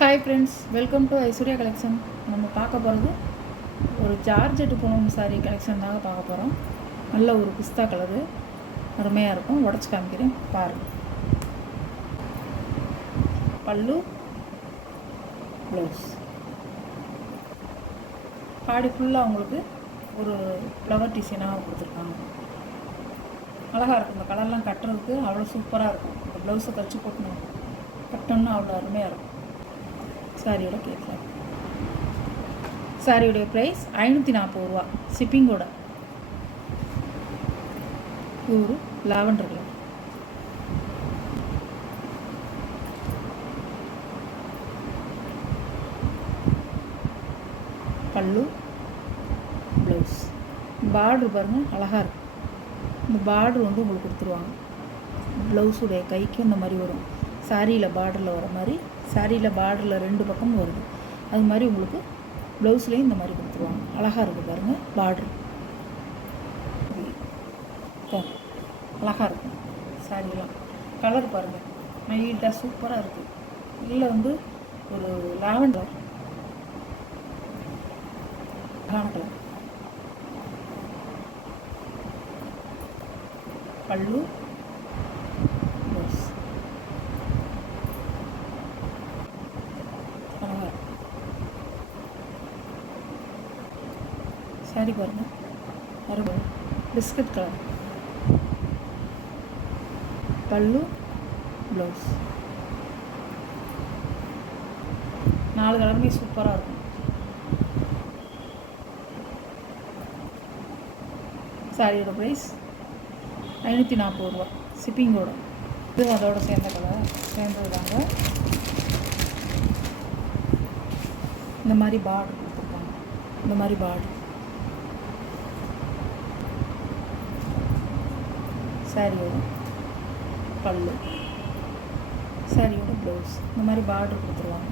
Hi friends, welcome to Aishwarya collection. நம்ம பார்க்க போகிறது ஒரு ஜார்ஜெட்டு பூனம் சாரீ கலெக்ஷன் தாங்க பார்க்க போகிறோம். நல்ல ஒரு பிஸ்தா கலரு, அருமையாக இருக்கும். உடச்சி காமிக்கிறேன் பாருங்கள். பல்லு, ப்ளவுஸ், பாடி ஃபுல்லாக உங்களுக்கு ஒரு ஃப்ளவர் டிசைனாக கொடுத்துருக்காங்க. அழகாக இருக்கும். இந்த கலர்லாம் கட்டுறதுக்கு அவ்வளோ சூப்பராக இருக்கும். இந்த ப்ளவுஸை தச்சு போட்டணும் கட்டணும்னா அவ்வளோ அருமையாக இருக்கும். சாரியோட கேட்கலாம். சாரியோடைய ப்ரைஸ் 540 ரூபா, ஷிப்பிங்கோட. ஒரு லாவெண்டர் கலர். பல்லு, ப்ளவுஸ், பார்ட்ரு பாருங்கள் அழகாக இருக்கும். இந்த பார்ட்ரு வந்து உங்களுக்கு கொடுத்துருவாங்க. ப்ளவுஸுடைய கைக்கு இந்த மாதிரி வரும். சாரியில் பார்டரில் வர மாதிரி, சாரியில் பார்டரில் 2 பக்கமும் வருது. அது மாதிரி உங்களுக்கு ப்ளவுஸ்லேயும் இந்த மாதிரி கொடுத்துருவாங்க. அழகாக இருக்குது பாருங்கள். பார்ட்ரு அழகாக இருக்கும். சாரியெல்லாம் கலர் பாருங்கள், மைல்டாக சூப்பராக இருக்குது. இதில் வந்து ஒரு லாவெண்டர் கலர். பல்லு, ப்ளவுஸ், சாரி பாருங்கள் அருமை பிஸ்கட் கலர். பல்லு, ப்ளவுஸ், 4 கலருமே சூப்பராக இருக்கும். சாரியோட ப்ரைஸ் 540 ரூபா, ஷிப்பிங்கோட. இது அதோட சேர்ந்த கலர் சேர்ந்தது தாங்க. இந்த மாதிரி பார்டர் கொடுத்துருக்காங்க. இந்த மாதிரி பார்டர் சாரியோட பல்லு, சாரியோட ப்ளவுஸ், இந்த மாதிரி பார்டர் கொடுத்துருவாங்க.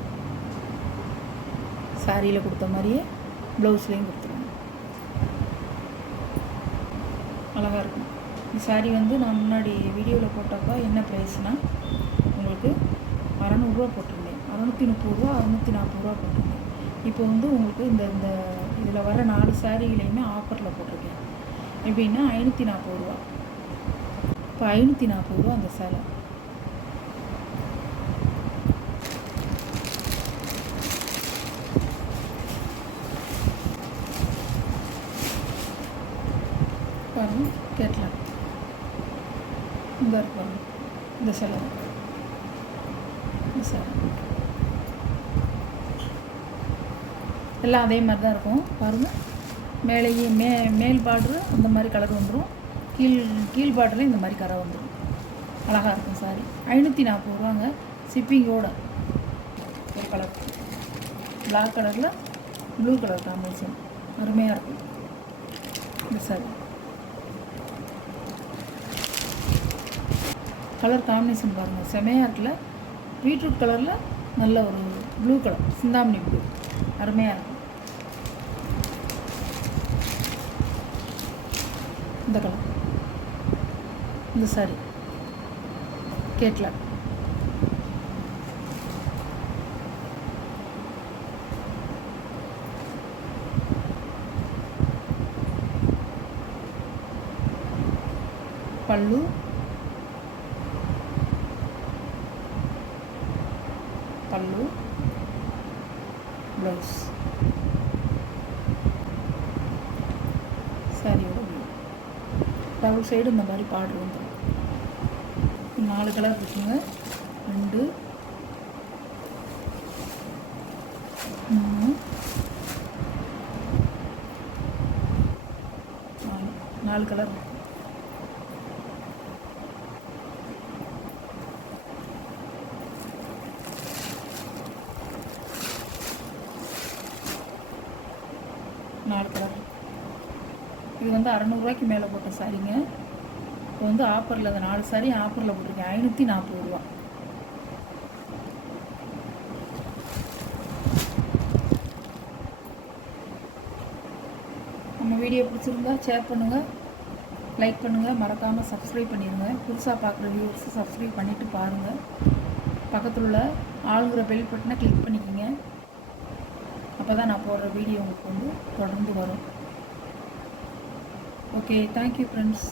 சாரியில் கொடுத்த மாதிரியே ப்ளவுஸ்லேயும் கொடுத்துருவாங்க. அழகாக இருக்கும். இந்த சாரீ வந்து நான் முன்னாடி வீடியோவில் போட்டப்போ என்ன ப்ரைஸ்னால் உங்களுக்கு 600 ரூபா போட்டிருந்தேன். 630 ரூபா, 640 ரூபா போட்டிருந்தேன். இப்போ வந்து உங்களுக்கு இந்த இதில் வர 4 சாரீகளையுமே ஆஃபரில் போட்டிருக்கேன். எப்படின்னா 540 ரூபா. இப்போ 540 ரூபா அந்த சேலை. பாருங்க, கேட்கலாம். இந்த இருப்பாங்க இந்த சேலை. இந்த சேலை எல்லாம் அதே மாதிரி தான் இருக்கும். பாருங்கள், மேலேயே மேல் பார்ட்ரு அந்த மாதிரி கலர் வந்துடும். கீழ் பார்டரில் இந்த மாதிரி கரை வந்துடும். அழகாக இருக்கும் சாரி. 540 ரூபாங்க, ஷிப்பிங்கோட. ஒரு கலர் பிளாக் கலரில் ப்ளூ கலர் காம்பினேஷன் அருமையாக இருக்கும் இந்த சாரி. கலர் காம்பினேஷன் பாருங்கள், செமையாக இருக்குல்ல. பீட்ரூட் கலரில் நல்ல ஒரு ப்ளூ கலர், சிந்தாமணி ப்ளூ, அருமையாக இருக்கும். இந்த கலர் இந்த சாரி கேட்கலாம். பல்லு, பல்லு, ப்ளவுஸ், சாரியோட டபுள் சைடு இந்த மாதிரி பார்டர் வந்துடும். 4 கலர் இருக்குங்க. 2, 3, 4 கலர். இது வந்து 600 ரூபாய்க்கு மேலே போட்ட சாரிங்க. இப்போ வந்து ஆஃபரில் அந்த 4 சாரி ஆஃபரில் போட்டிருக்கேன். 540 ரூபா. நம்ம வீடியோ பிடிச்சிருந்தா ஷேர் பண்ணுங்கள், லைக் பண்ணுங்கள், மறக்காமல் சப்ஸ்கிரைப் பண்ணிடுங்க. புதுசாக பார்க்குற வியூவர்ஸ் சப்ஸ்கிரைப் பண்ணிவிட்டு பாருங்கள். பக்கத்தில் உள்ள ஆளுங்கிற பெல் பட்டனை கிளிக் பண்ணிக்கோங்க. அப்போ தான் நான் போடுற வீடியோ உங்களுக்கு வந்து தொடர்ந்து வரும். Okay, thank you friends.